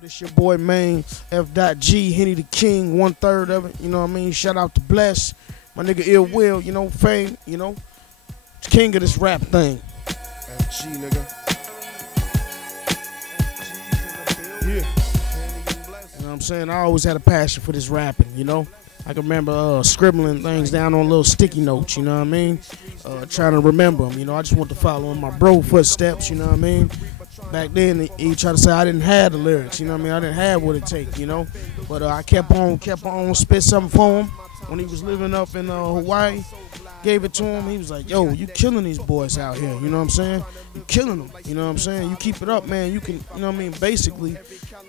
This your boy Main, F.G, Henny The King, 1/3 of it, you know what I mean? Shout out to Bless, my nigga Ill Will, you know, Fame, you know, king of this rap thing. FG, nigga. Yeah. You know what I'm saying? I always had a passion for this rapping, you know? I can remember scribbling things down on little sticky notes, you know what I mean? Trying to remember them, you know? I just want to follow in my bro footsteps, you know what I mean? Back then, he tried to say I didn't have the lyrics, you know what I mean? I didn't have what it takes, you know? But I kept on spit something for him when he was living up in Hawaii. Gave it to him. He was like, yo, you killing these boys out here, you know what I'm saying? You killing them, you know what I'm saying? You keep it up, man. You can, you know what I mean, basically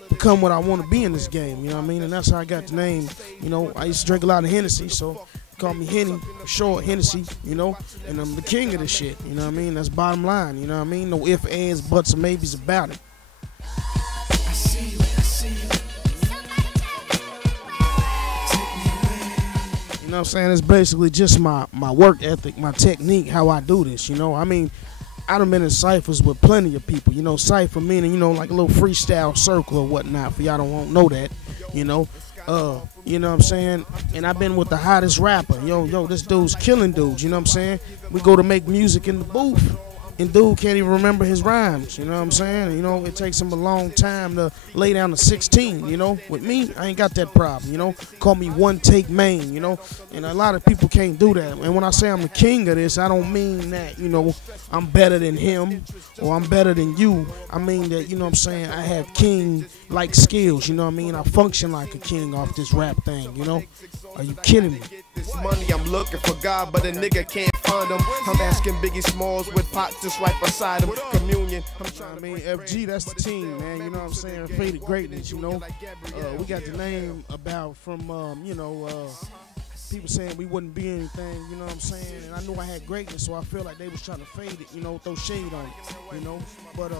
become what I want to be in this game, you know what I mean? And that's how I got the name, you know? I used to drink a lot of Hennessy, so call me Henny, for short, Hennessy, you know? And I'm the king of this shit, you know what I mean? That's bottom line, you know what I mean? No ifs, ands, buts, or maybes about it. I see you. You know what I'm saying? It's basically just my work ethic, my technique, how I do this, you know? I mean, I done been in ciphers with plenty of people, you know? Cipher meaning, you know, like a little freestyle circle or whatnot, for y'all don't know that, you know? You know what I'm saying? And I've been with the hottest rapper. Yo, this dude's killing dudes, you know what I'm saying? We go to make music in the booth, and dude can't even remember his rhymes, you know what I'm saying? You know, it takes him a long time to lay down to 16, you know? With me, I ain't got that problem, you know? Call me one take main, you know? And a lot of people can't do that. And when I say I'm the king of this, I don't mean that, you know, I'm better than him or I'm better than you. I mean that, you know what I'm saying, I have king-like skills, you know what I mean? I function like a king off this rap thing, you know? Are you kidding me? This money, I'm looking for God, but a nigga can't find him. I'm asking Biggie Smalls with pots just right beside him. Communion. I mean, FG, that's the team, man. You know what I'm saying? Faded greatness, you know. We got the name about from, you know, people saying we wouldn't be anything, you know what I'm saying? And I knew I had greatness, so I feel like they was trying to fade it, you know, throw shade on it, you know. But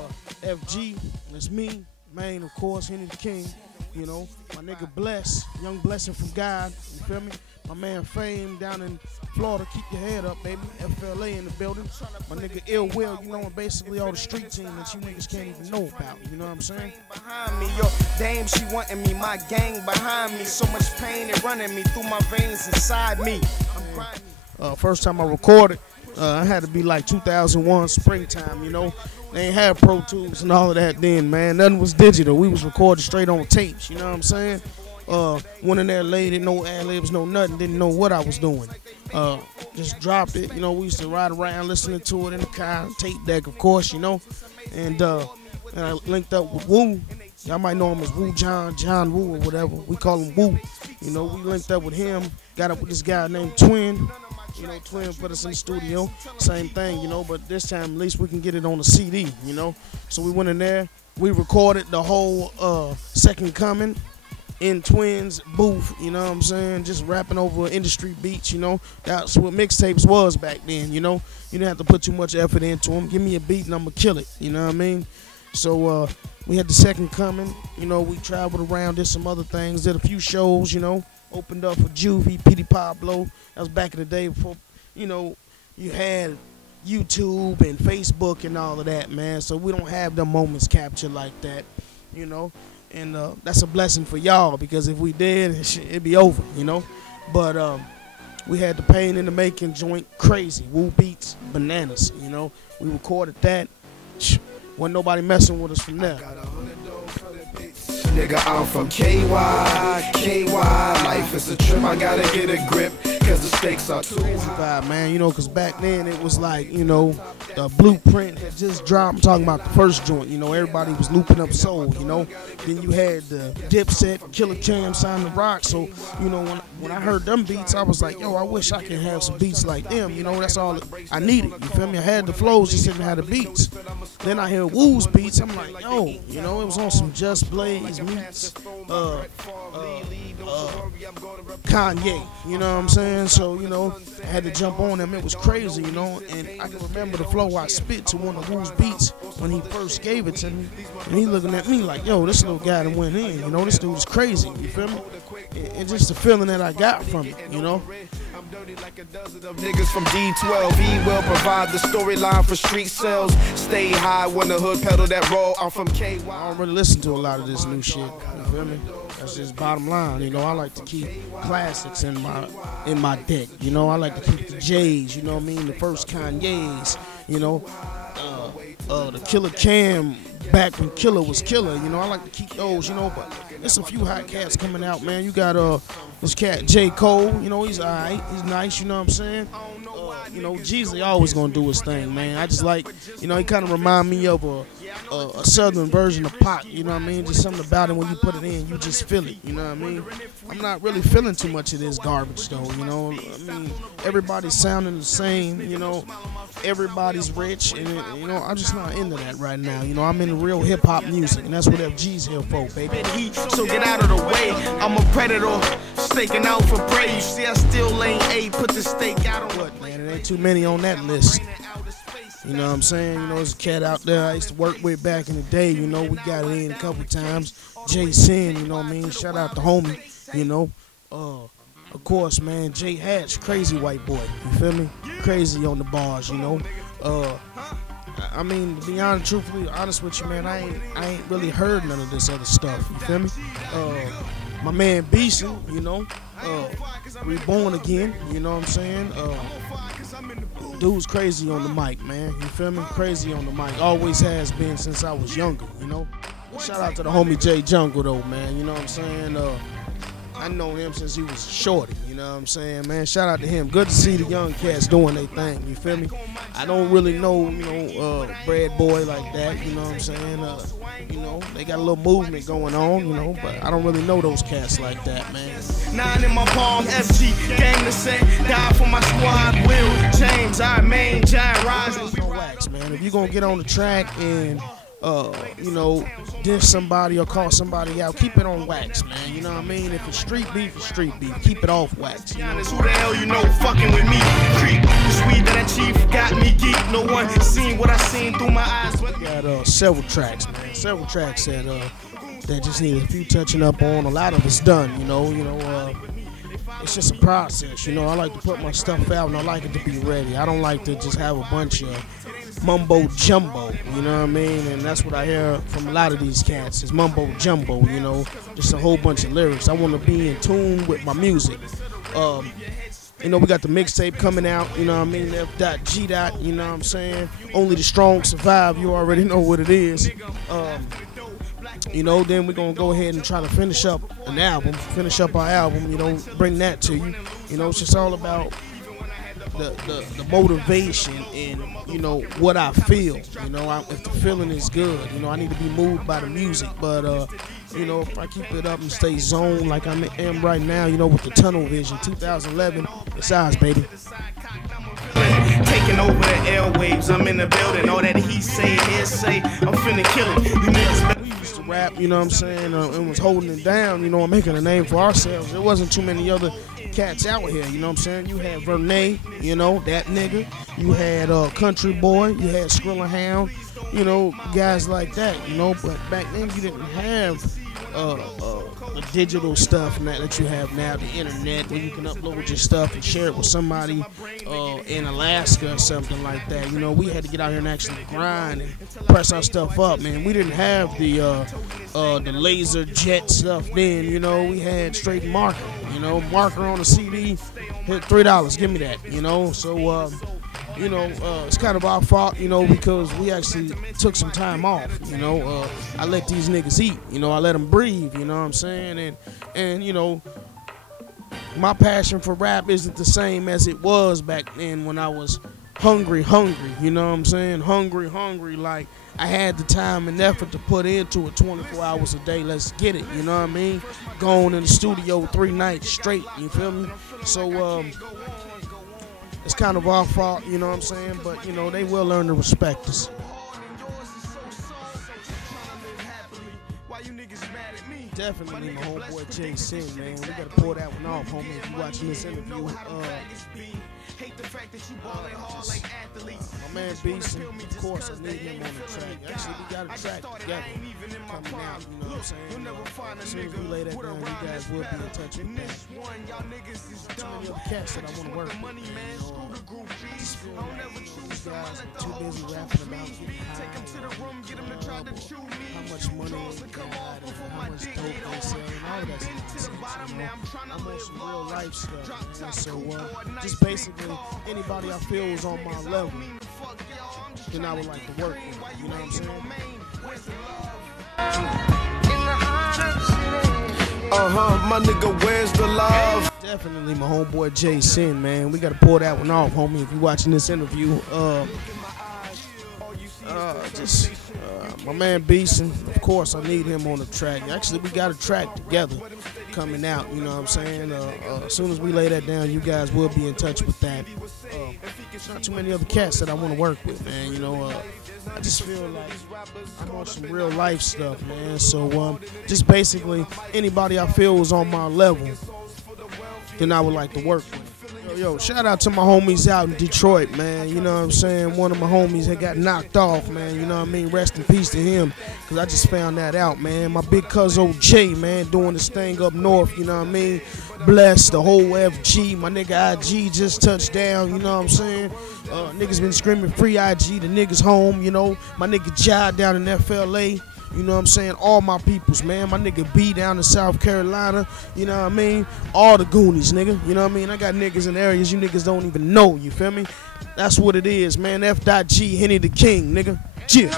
FG, that's me, Main, of course, Henny The King, you know. My nigga Bless, young blessing from God, you feel me? My man Fame down in Florida, keep your head up, baby. FLA in the building. My nigga Ill Will, you know, and basically all the street team that you niggas can't even know about. You know what I'm saying? Behind me, yo, dame, she wanting me. My gang behind me. So much pain it running me through my veins inside me. I'm grinding. First time I recorded, I had to be like 2001 springtime, you know. They ain't had Pro Tools and all of that then, man. Nothing was digital. We was recording straight on tapes, you know what I'm saying? Went in there late, didn't know ad-libs, no nothing, didn't know what I was doing. Just dropped it, you know. We used to ride around listening to it in the car, tape deck, of course, you know. And I linked up with Woo. Y'all might know him as Woo John Woo or whatever. We call him Woo. You know, we linked up with him, got up with this guy named Twin. You know, Twin put us in the studio, same thing, you know, but this time at least we can get it on the CD, you know. So we went in there, we recorded the whole Second Coming in Twin's booth, you know what I'm saying, just rapping over industry beats, you know. That's what mixtapes was back then, you know. You didn't have to put too much effort into them. Give me a beat and I'm gonna kill it, you know what I mean. So we had the Second Coming, you know. We traveled around, did some other things, did a few shows, you know. Opened up for Juvie, Petey Pablo. That was back in the day before, you know, you had YouTube and Facebook and all of that, man. So we don't have them moments captured like that, you know. And that's a blessing for y'all, because if we did, it'd be over, you know. But we had the Pain in the Making joint crazy. Woo Beats, bananas, you know. We recorded that. Wasn't nobody messing with us from there. Nigga, I'm from KY. Life is a trip, I gotta get a grip, cause the stakes are too high. Man, you know, cause back then it was like, you know, the Blueprint had just dropped. I'm talking about the first joint, you know, everybody was looping up soul, you know. Then you had the Dipset, Killer Cam, Sign the Rock. So, you know, when I heard them beats, I was like, yo, I wish I could have some beats like them, you know. That's all I needed, you feel me? I had the flows, just didn't have the beats. Then I hear Woo's beats, I'm like, yo, you know, it was on some Just Blaze meets Kanye, you know what I'm saying? So, you know, I had to jump on him. It was crazy, you know, and I can remember the flow I spit to one of Woo's beats when he first gave it to me, and he looking at me like, yo, this little guy that went in, you know, this dude is crazy, you feel me? And just the feeling that I got from it, you know. dirty like a dozen of niggas from D12. He will provide the storyline for street sales. Stay high when the hood pedal that roll. I'm from KY. I don't really listen to a lot of this new shit. You feel me? That's just bottom line. You know, I like to keep classics in my deck. You know, I like to keep the J's. You know what I mean? The first Kanye's. You know, the Killer Cam back when Killer was Killer. You know, I like to keep those. You know, but there's some few hot cats coming out, man. You got this cat J. Cole. You know, he's alright. He's nice. You know what I'm saying? You know, Jeezy always gonna do his thing, man. I just like, you know, he kind of remind me of a southern version of Pac. You know what I mean? Just something about it when you put it in, you just feel it. You know what I mean? I'm not really feeling too much of this garbage though. You know, I mean, everybody's sounding the same. You know, everybody's rich, and you know, I'm just not into that right now. You know, I'm into real hip hop music, and that's what FG's here for, baby. So get out of the way. I'm a predator, staking out for prey. You see, I still ain't A. Put the stake out on what, man? There ain't too many on that list. You know what I'm saying? You know, there's a cat out there I used to work with back in the day. You know, we got it in a couple times. Jason, you know what I mean? Shout out to homie. You know, of course, man. Jay Hatch, crazy white boy. You feel me? Crazy on the bars. You know. I mean, to be truthfully honest with you, man, I ain't really heard none of this other stuff. You feel me? My man Beeson, you know, reborn again. You know what I'm saying? Dude's crazy on the mic, man. You feel me? Crazy on the mic. Always has been since I was younger, you know? Shout out to the homie J Jungle, though, man. You know what I'm saying? I know him since he was shorty, you know what I'm saying, man? Shout out to him. Good to see the young cats doing their thing, you feel me? I don't really know, you know, Brad Boy like that, you know what I'm saying? You know, they got a little movement going on, you know, but I don't really know those cats like that, man. 9 in my palm, FG, gang the set, die for my squad, Will, James, our main, giant rising. No wax, man. If you're gonna get on the track and you know, diss somebody or call somebody out, keep it on wax, man. You know what I mean? If it's street beef, it's street beef. Keep it off wax. You know? Who the hell you know fucking with me? Creep, the Swede that chief got me geek. No one seen what I seen through my eyes. We got several tracks, man. Several tracks that just need a few touching up on. A lot of it's done, you know. It's just a process, you know. I like to put my stuff out and I like it to be ready. I don't like to just have a bunch of mumbo jumbo, you know what I mean? And that's what I hear from a lot of these cats is mumbo jumbo, you know, just a whole bunch of lyrics. I want to be in tune with my music. You know, we got the mixtape coming out, you know what I mean? F.G. You know what I'm saying? Only the strong survive. You already know what it is. You know, then we're going to go ahead and try to finish up our album, you know, bring that to you. You know, it's just all about the motivation and, you know, what I feel. You know, if the feeling is good, you know, I need to be moved by the music. But, you know, if I keep it up and stay zoned like I am right now, you know, with the tunnel vision, 2011, it's ours, baby. Taking over the airwaves, I'm in the building. All that he say, his say, I'm finna kill it. You niggas. We used to rap, you know what I'm saying, and was holding it down, you know, making a name for ourselves. There wasn't too many other cats out here, you know what I'm saying? You had Vernay, you know, that nigga. You had Country Boy, you had Skrilla Hound, you know, guys like that, you know. But back then you didn't have the digital stuff that you have now, the internet, where you can upload your stuff and share it with somebody in Alaska or something like that. You know, we had to get out here and actually grind and press our stuff up, man. We didn't have the laser jet stuff then, you know. We had straight marker, you know, marker on a CD, hit $3, give me that, you know. So you know, it's kind of our fault, you know, because we actually took some time off, you know. I let these niggas eat, you know, I let them breathe, you know what I'm saying? And you know, my passion for rap isn't the same as it was back then when I was hungry, you know what I'm saying? Hungry, like I had the time and effort to put into it 24 hours a day. Let's get it, you know what I mean? Going in the studio 3 nights straight, you feel me? So, it's kind of our fault, you know what I'm saying? But, you know, they will learn to respect us. Definitely my homeboy Jay Sin, man. We got to pull that one off, homie, if you're watching this interview. My man Beast, of course, I need him on the track. Actually, we got a track together coming out, you know what I'm saying? As soon as we lay that down, you guys will be in touch with that. Too many other cats that I want to work with. I just feel like these guys are too busy rapping about getting high, how much money they got, and how much dope they sell, and all of that nonsense. You know? I'm on some real life stuff. Man. So just basically, anybody I feel is on my level, then I would like to work with. You know what I'm saying? My nigga, where's the love? Definitely my homeboy Jay Sin, man. We gotta pour that one off, homie. If you're watching this interview, my man Beeson, of course, I need him on the track. Actually, we got a track together coming out. You know what I'm saying? As soon as we lay that down, you guys will be in touch with that. Not too many other cats that I want to work with, man. You know, I just feel like I'm on some real life stuff, man. So just basically anybody I feel is on my level, then I would like to work with. Yo, shout out to my homies out in Detroit, man. You know what I'm saying? One of my homies that got knocked off, man. You know what I mean? Rest in peace to him, because I just found that out, man. My big cousin OJ, man, doing this thing up north, you know what I mean? Bless the whole FG. My nigga IG just touched down, you know what I'm saying? Niggas been screaming free IG, the niggas home, you know. My nigga Jai down in FLA. You know what I'm saying? All my peoples, man. My nigga B down in South Carolina. You know what I mean? All the Goonies, nigga. You know what I mean? I got niggas in areas you niggas don't even know. You feel me? That's what it is, man. F.G. Henny the King, nigga. Yeah.